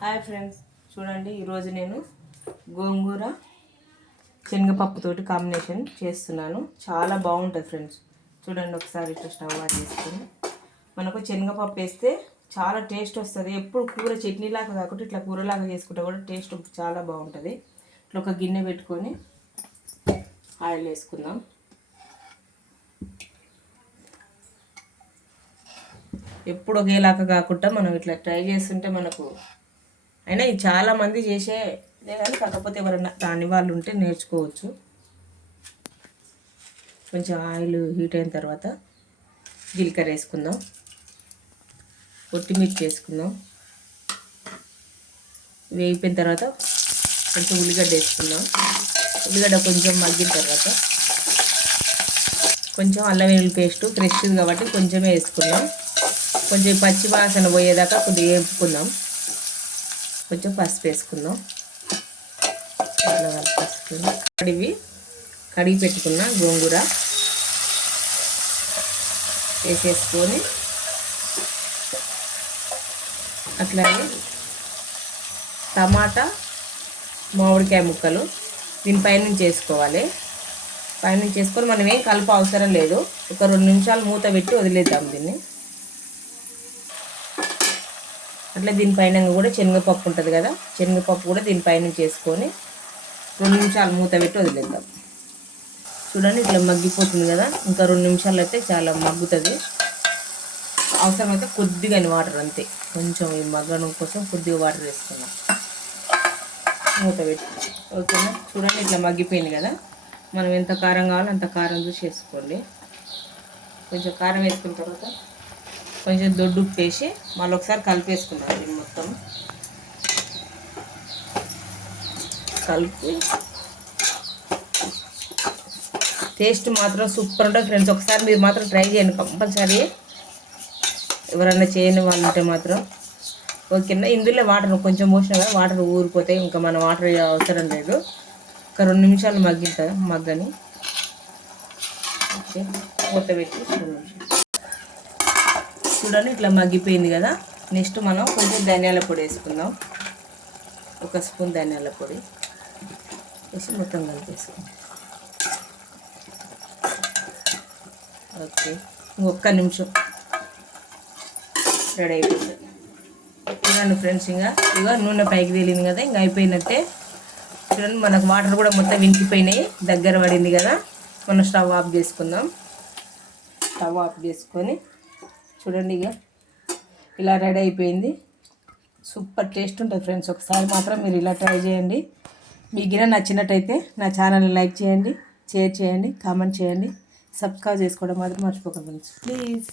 Hi friends, చూడండి ఈరోజు నేను గోంగూర శనగపప్పుతోటి కాంబినేషన్ చేస్తున్నాను. చాలా బాగుంటుంది ఫ్రెండ్స్. చూడండి ఒకసారి ఇట్లా స్టవ్ ఆన్ చేసుకొని మనకు శనగపప్పు వేస్తే చాలా టేస్ట్ వస్తుంది. ఎప్పుడు కూర చట్నీలాగా కాకుండా ఇట్లా కూరలాగా చేసుకుంటే కూడా టేస్ట్ చాలా బాగుంటుంది. ఇట్లా ఒక గిన్నె పెట్టుకొని ఆయిల్ వేసుకుందాం. ఎప్పుడు ఒకేలాగా కాకుండా మనం ఇట్లా ట్రై చేస్తుంటే మనకు అయినా ఇది చాలామంది చేసేదే కానీ కాకపోతే ఎవరైనా రాని వాళ్ళు ఉంటే నేర్చుకోవచ్చు. కొంచెం ఆయిల్ హీట్ అయిన తర్వాత జీలకర్ర వేసుకుందాం, పొట్టిమిర్చి వేసుకుందాం. వేగిపోయిన తర్వాత కొంచెం ఉల్లిగడ్డ వేసుకుందాం. ఉల్లిగడ్డ కొంచెం మగ్గిన తర్వాత కొంచెం అల్లం వెల్లుల్లి పేస్ట్ ఫ్రెష్ కాబట్టి కొంచెమే వేసుకుందాం. కొంచెం పచ్చి వాసన పోయేదాకా కొద్దిగా వేపుకుందాం. కొంచెం పసుపు వేసుకుందాం. కడిగి పెట్టుకున్న గోంగూర వేసేసుకొని అట్లాగే టమాటా మామిడికాయ ముక్కలు దీనిపైనుంచి వేసుకోవాలి. పైనుంచి వేసుకొని మనం ఏం కలుపు అవసరం లేదు. ఒక 2 నిమిషాలు మూత పెట్టి వదిలేద్దాం దీన్ని. అట్లా దీనిపైన కూడా శనగపప్పు ఉంటుంది కదా, శనగపప్పు కూడా దీనిపైన చేసుకొని 2 నిమిషాలు మూత పెట్టి వదిలేద్దాం. చూడండి ఇట్లా మగ్గిపోతుంది కదా. ఇంకా 2 నిమిషాలు అయితే చాలా మగ్గుతుంది. అవసరమైతే కొద్దిగా వాటర్, అంతే. కొంచెం ఈ మగ్గడం కోసం కొద్దిగా వాటర్ వేసుకున్నాం. మూత పెట్టి ఓకేనా. చూడండి ఇట్లా మగ్గిపోయింది కదా. మనం ఎంత కారం కావాలో అంత కారం చూసి వేసుకోండి. కొంచెం కారం వేసుకున్న తర్వాత కొంచెం దొడ్డు ఉప్పు వేసి మళ్ళీ ఒకసారి కలిపేసుకున్నాం. దీన్ని మొత్తం కలిపి టేస్ట్ మాత్రం సూపర్ ఉంటుంది ఫ్రెండ్స్. ఒకసారి మీరు మాత్రం ట్రై చేయండి కంపల్సరీ. ఎవరైనా చేయని వాళ్ళు ఉంటే మాత్రం ఓకేనా. ఇందులో వాటర్ కొంచెం పోసినా కదా వాటర్ ఊరిపోతాయి. ఇంకా మన వాటర్ అవసరం లేదు. ఒక 2 నిమిషాలు మగ్గని ఓకే. మూత పెట్టి 2 నిమిషాలు. చూడండి ఇట్లా మగ్గిపోయింది కదా. నెక్స్ట్ మనం కొంచెం ధనియాల పొడి వేసుకుందాం. 1 స్పూన్ ధనియాల పొడి వేసి మొత్తం కలిపేసుకుందాం. ఓకే, ఇంకొక నిమిషం రెడీ అయిపోతుంది. చూడండి ఫ్రెండ్స్, ఇక నూనె పైకి తేలింది కదా, ఇంకా అయిపోయినట్టే. చూడండి మనకు వాటర్ కూడా మొత్తం వినికిపోయినాయి, దగ్గర పడింది కదా. మనం స్టవ్ ఆఫ్ చేసుకుందాం. స్టవ్ ఆఫ్ చేసుకొని చూడండి ఇక ఇలా రెడీ అయిపోయింది. సూపర్ టేస్ట్ ఉంటుంది ఫ్రెండ్స్. ఒకసారి మాత్రం మీరు ఇలా ట్రై చేయండి. మీకు గిన నచ్చినట్టయితే నా ఛానల్ని లైక్ చేయండి, షేర్ చేయండి, కామెంట్ చేయండి, సబ్స్క్రైబ్ చేసుకోవడం మాత్రం మర్చిపోకండి ఫ్రెండ్స్ ప్లీజ్.